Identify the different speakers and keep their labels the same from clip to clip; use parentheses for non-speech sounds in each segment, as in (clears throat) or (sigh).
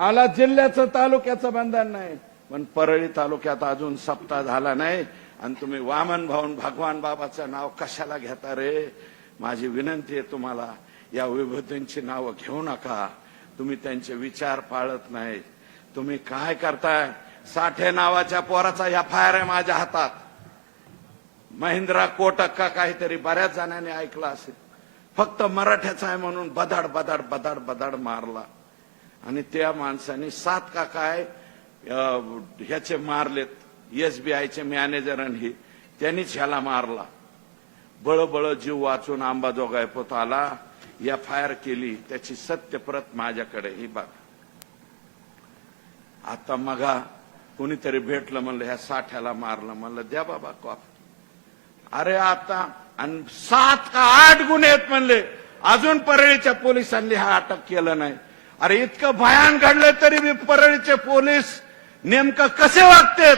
Speaker 1: आला जिल्ह्याचं तालुक्याचं बंधन नाही. पण परळी तालुक्यात अजून सप्ताह झाला नाही. आणि तुम्ही वामन भाऊन भगवान बाबाचं नाव कशाला घेता रे? माझी विनंती आहे तुम्हाला या विभूतींची नावं घेऊ नका. तुम्ही त्यांचे विचार पाळत नाही. तुम्ही काय करताय? साठे नावाच्या पोराचा एफ आय आर आहे माझ्या हातात. महिंद्रा कोटक का काहीतरी बऱ्याच जणांनी ऐकलं असेल. फक्त मराठ्याचा आहे म्हणून बदाड बदाड बदाड बदाड मारला. आणि त्या माणसाने सात का काय ह्याचे मारलेत एसबीआयचे मॅनेजर आणि हे. त्यांनीच ह्याला मारला. बळबळ जीव वाचून आंबाजोगाय पोत आला एफ आय आर केली त्याची सत्य प्रत माझ्याकडे ही बघा. आता मगा कोणीतरी भेटलं म्हणलं ह्या साठ्याला मारलं म्हणलं द्या बाबा कॉफ अरे आता आणि सात का आठ गुन्हे आहेत म्हणले अजून परळीच्या पोलिसांनी हा अटक केलं नाही. अरे इतकं भयान घडलं तरी बी परळीचे पोलीस नेमकं कसे वागतेत?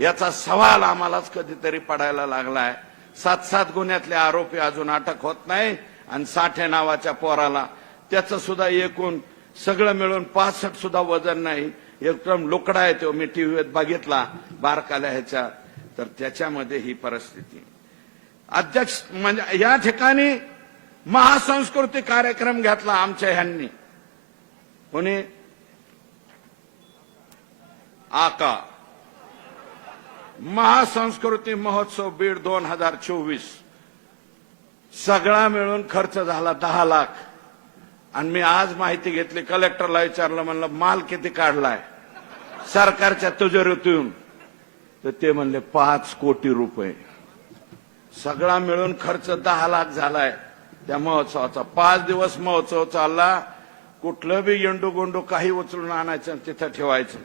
Speaker 1: याचा सवाल आम्हालाच कधीतरी पडायला लागलाय. सात सात गुन्ह्यातले आरोपी अजून अटक होत नाही आणि साठे नावाच्या पोराला त्याचं सुद्धा एकूण सगळं मिळून पासष्ट सुद्धा वजन नाही. एकदम लोकडा आहे तो. मी टीव्हीत बघितला बारकाल्या ह्याच्या. तर त्याच्यामध्ये ही परिस्थिती. अध्यक्ष म्हणजे या ठिकाणी महासंस्कृती कार्यक्रम घेतला आमच्या ह्यांनी. कोणी आका महासंस्कृती महोत्सव बीड दोन हजार चोवीस. सगळा मिळून खर्च झाला दहा लाख. आणि मी आज माहिती घेतली कलेक्टरला विचारलं म्हणलं माल किती काढलाय? सरकारच्या तिजोरीतून. तर ते म्हणले पाच कोटी रुपये. सगळा मिळून खर्च दहा लाख झालाय. त्या महोत्सवाचा पाच दिवस महोत्सव चालला. कुठलं बी येंडू गोंडू काही उचलून आणायचं तिथं ठेवायचं.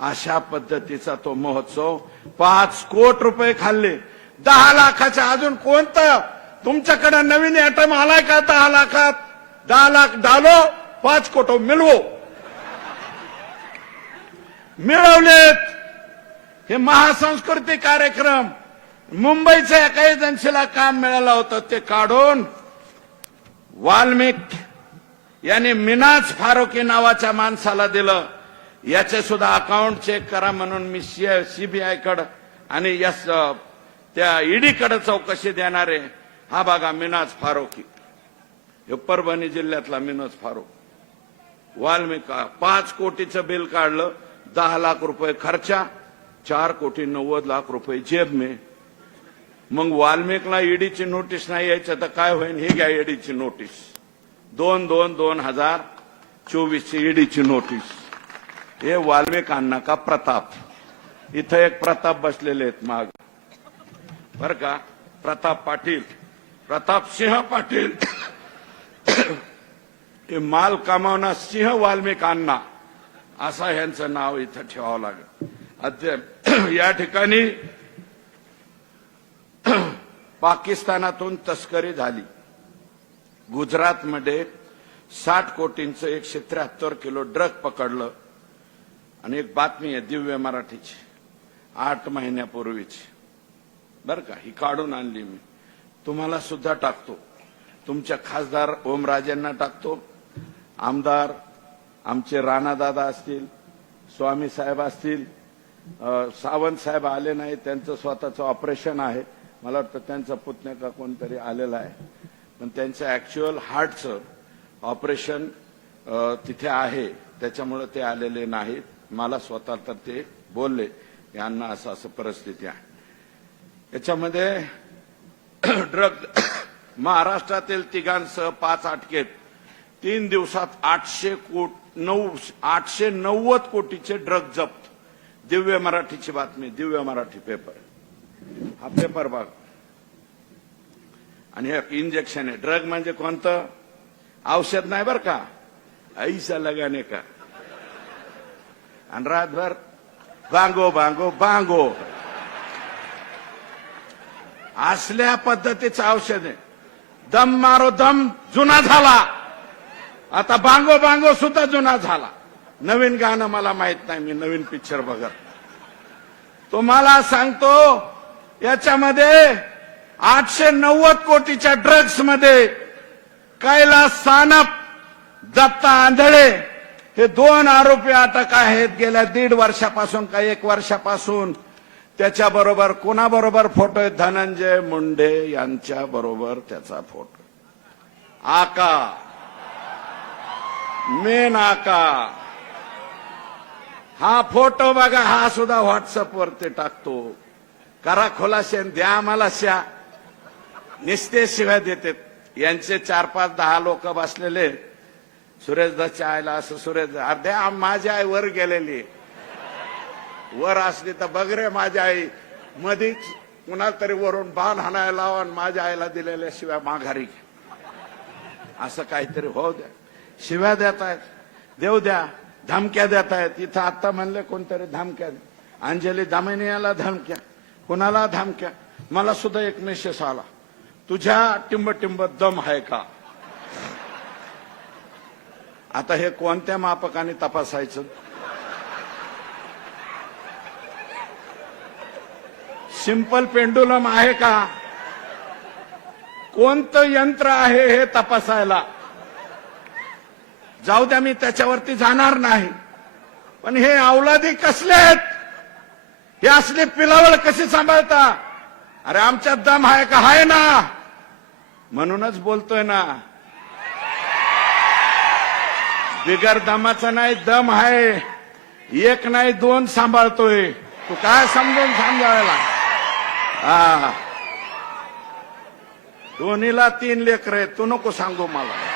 Speaker 1: अशा पद्धतीचा तो महोत्सव पाच कोट रुपये खाल्ले. दहा लाखाच्या अजून कोणतं? तुमच्याकडे नवीन आयटम आलाय का दहा लाखात? दहा लाख डालो पाच कोटो मिळवो. मिळवलेत. हे महासंस्कृती कार्यक्रम. मुंबईच्या एका एजन्सीला काम मिळालं होतं ते काढून वाल्मिक याने मिनाज फारुकी नावाच्या माणसाला दिलं. याचे सुद्धा अकाउंट चेक करा म्हणून मी सीबीआयकडे आणि यस त्या ईडीकडे चौकशी देणारे हा बघा मिनाज फारुकी. हे परभणी जिल्ह्यातला मिनाज फारुक. वाल्मिका पाच कोटीचं बिल काढलं दहा लाख रुपये खर्चा चार कोटी नव्वद लाख रुपये जेब में. मग वाल्मिकला ईडीची नोटीस नाही यायचं तर काय होईल हे घ्या ईडीची नोटीस दोन दोन दोन हजार चोवीसची ईडीची नोटीस. हे वाल्मिकांना का प्रताप? इथं एक प्रताप बसलेले आहेत माग. बर का? प्रताप पाटील. प्रताप सिंह पाटील. हे माल कमावणार सिंह वाल्मिकांना असं असा ह्यांचं नाव इथं ठेवावं लागेल. अध्यक्ष या ठिकाणी पाकिस्तानातून तस्करी झाली. गुजरातमध्ये साठ कोटींचं एकशे त्र्याहत्तर किलो ड्रग पकडलं. आणि एक बातमी आहे दिव्य मराठीची. आठ महिन्यापूर्वीची. बरं का ही काढून आणली मी. तुम्हाला सुद्धा टाकतो. तुमच्या खासदार ओमराजेंना टाकतो. आमदार आमचे राणादादा असतील स्वामी साहेब असतील सावंत साहेब आले नाही त्यांचं स्वतःचं ऑपरेशन आहे. मला वाटतं त्यांचा पुतण्या का कोणतरी आलेला आहे. पण त्यांचं ऍक्च्युअल हार्टचं ऑपरेशन तिथे आहे. त्याच्यामुळे ते आलेले नाहीत. मला स्वतः तर ते बोलले यांना असं असं परिस्थिती आहे. याच्यामध्ये (clears throat) ड्रग (clears throat) महाराष्ट्रातील तिघांसह पाच अटकेत. तीन दिवसात आठशे कोट नऊ आठशे नव्वद कोटीचे ड्रग जप्त. दिव्य मराठीची बातमी दिव्य मराठी पेपर हा पेपर बघ. आणि हे इंजेक्शन आहे. ड्रग म्हणजे कोणतं? औषध नाही बर का? ऐसा लगाने का? आणि रातभर बांगो बांगो बांगो असल्या पद्धतीचं औषध आहे. दम मारो दम जुना झाला. आता बांगो बांगो सुद्धा जुना झाला. नवीन गाणं मला माहीत नाही मी नवीन पिक्चर बघत. तुम्हाला सांगतो याच्यामध्ये आठशे नव्वद कोटीच्या ड्रग्समध्ये कैलास सानप दत्ता आंधळे हे दोन आरोपी अटक आहेत? गेल्या दीड वर्षापासून का एक वर्षापासून त्याच्याबरोबर कोणाबरोबर फोटो आहे धनंजय मुंडे यांच्या बरोबर त्याचा फोटो आका. मेन आका. हा फोटो बघा हा सुद्धा व्हॉट्सअपवरती टाकतो. करा खोलाशेन द्या आम्हाला श्या. निस्ते शिव्या देतात. यांचे चार पाच दहा लोक बसलेले. सुरेश दच्या आईला असं सुरेश अर्ध्या माझी आई वर गेलेली. वर असली तर बघ रे माझी आई. मधीच कुणाला तरी वरून बाण हाणायला लावा आणि माझ्या आईला दिलेल्या शिव्या माघारी असं काहीतरी हो द्या. शिव्या देत आहेत देव द्या. धमक्या देत आहेत इथं आत्ता म्हणले कोणतरी धमक्या द्या. अंजली दामिनीयाला धमक्या. कुणाला धमक्या? मला सुद्धा एक मेसेज आला. तुझ्या टिंब टिंब दम आहे का? आता हे कोणत्या मापकाने तपासायचं? सिंपल पेंडुलम आहे का? कोणतं यंत्र आहे हे तपासायला? जाऊ द्या मी त्याच्यावरती जाणार नाही. पण हे अवलादी कसले आहेत? हे असले पिलावळ कशी सांभाळता? अरे आमच्यात दम आहे का? आहे ना. म्हणूनच बोलतोय ना. बिगर दमाचा नाही दम आहे. एक नाही दोन सांभाळतोय. तू काय समजून सांभाळायला? हा. दोन्हीला तीन लेकर आहेत. तू नको सांगू मला.